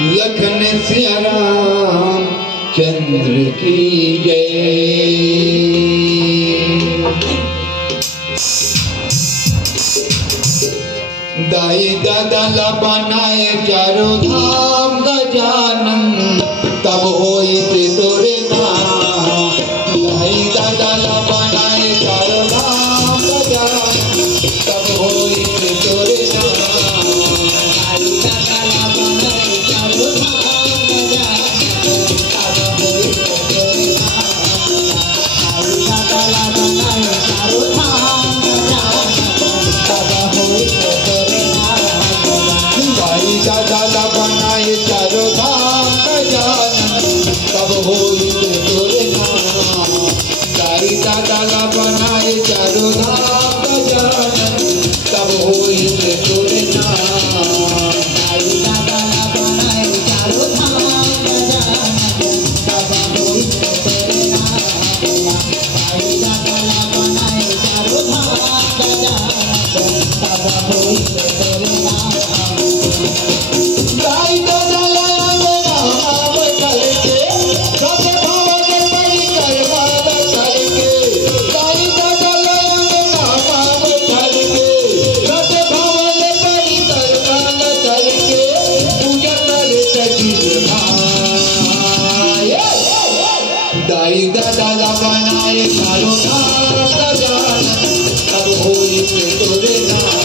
लखन सिया राम चंद्र की जय। दाई दादा ला बनाए चारों धाम गजानन, तब होई ते तोरे नाम। दाई दादा ला बनाए चारों धाम गजानन, तब होई ते तोरे नाम। दाई दादा ला बनाए चारों धाम गजानन, तब होई ते तोरे नाम। दाई दादा ला बनाए चारों धाम गजानन, तब होई ते तोरे नाम। दाई दादा ला बनाए चारों धाम गजानन, तब होई ते तोरे नाम। दाई दादा ला बनाए चारों धाम गजानन, तब होई ते तोरे नाम। दाई दादा ला बनाए चारों धाम गजानन, तब होई ते तोरे नाम। दाई दादा ला बनाए चारों धाम गजानन, तब होई ते तोरे नाम। दाई दादा ला नाम करके सब भवन परिक्रमा करके, दाई दादा ला नाम करके सब भवन परिक्रमा करके, पूजा करते गिरधारी। दाई दादा ला बनाए चारों धाम गजानन, तब होई ते तोरे नाम।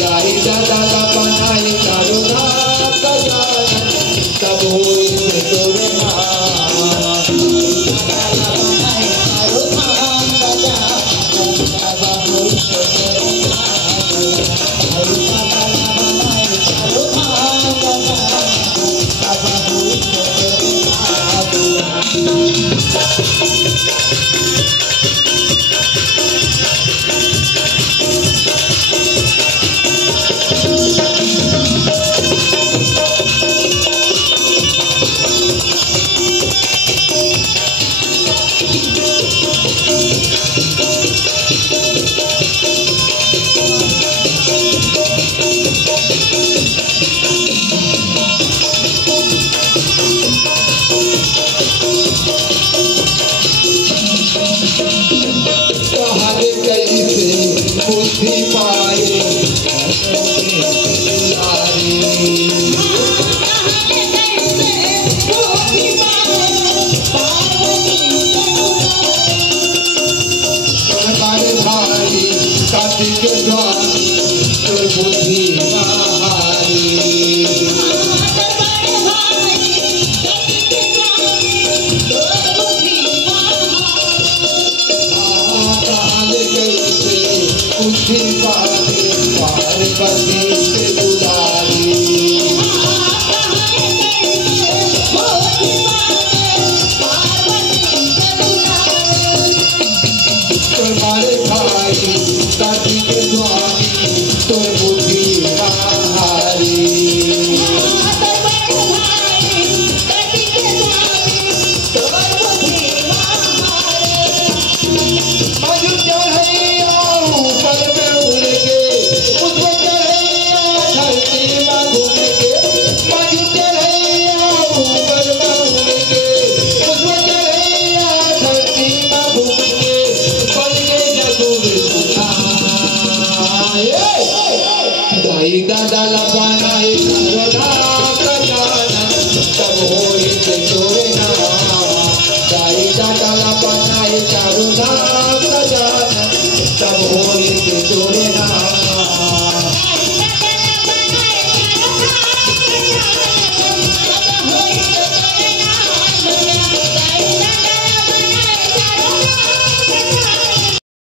दाई दादा ला बनाए चारों धाम गजानन, तब होई ते तोरे नाम। दादा ला बनाए चारों धाम गजानन, तब होई ते तोरे नाम। दाई दादा ला बनाए चारों धाम गजानन, तब होई ते तोरे नाम। कहाले कैसे बुद्धि पाए हमारे भाई कार्तिक स्वामी तोर बुद्धि बहारी। कहाले कैसे बुद्धि पाए पार्वती के दुलारी। तुम्हारे भाई कार्तिक स्वामी तोर बुद्धि बहारी। मजू चढ़ैया ऊपर में उड़ के, उसको चढ़ैया धरती में घूम के। मजू चढ़ैया ऊपर में उड़ के, उसको चढ़ैया धरती में घूम के, बन के जगुर सुनाए। दाई दादा ला बनाए चारों धाम गजानन, तब होई ते तोरे नाम। दाई दादा ला बनाए चारों धाम गजानन, तब होई ते तोरे